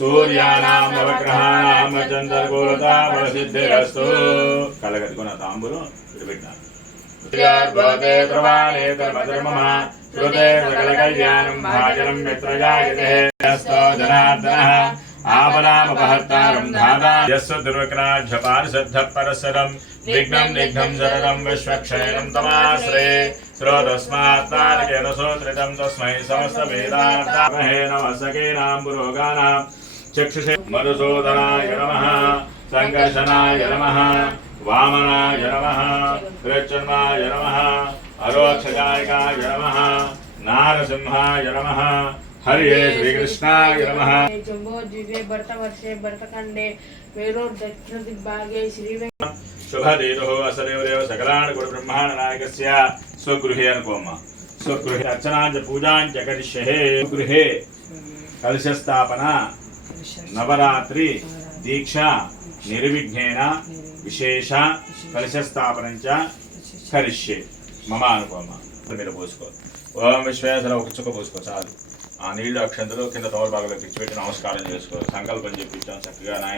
सूर्यानां नवग्रहाणां चन्द्रगोलता बलसिद्धिरस्तु कलगतिकोन तांबूलं विरबिट्टा भवते त्रवाणे धर्मधर्मः श्रुते सकलकल्याणं भाजनं मित्रजायते यस्तो जनार्दनः आपदामपहर्तारं धाता यस्य दुर्विघ्नाढ्यपारिषद्धः परशरं विघ्नं निघ्नं शरणं विश्वक्षयनं तमाश्रये श्रोतस्मात् तारकेण सोत्रितं तस्मै समस्तवेदार्थामहे नमस्सकेनां पुरोगानां चक्षुषे मधुसूदनाय नमः संकर्षणाय नमः वामनाय नमः कृच्छ्रमाय नमः अरोक्षजायकाय नमः नारसिंहाय नमः हरे श्रीकृष्णाय नमः जम्बोद्वीपे भरतवर्षे भरतखण्डे वेरोर् दक्षिणदिग्भागे शुभदेतुः असदेवदेव सकलान् गुरुब्रह्माण्डनायकस्य स्वगृहे अनुपमा स्वगृहे अर्चनाञ्च पूजाञ्च करिष्ये गृहे कलशस्थापना नवरात्रि दीक्षा निर्विघ्नेन विशेष कलशस्थापनं च करिष्ये मम अनुपमा మీరు పోసుకో ఓం విశ్వేశ్వర ఒక చుక్క పోసుకో చాలు ఆ నీళ్ళు అక్షంతలు కింద తోలు బాగా పిచ్చిపెట్టి నమస్కారం చేసుకో సంకల్పం చెప్పించాం చక్కగా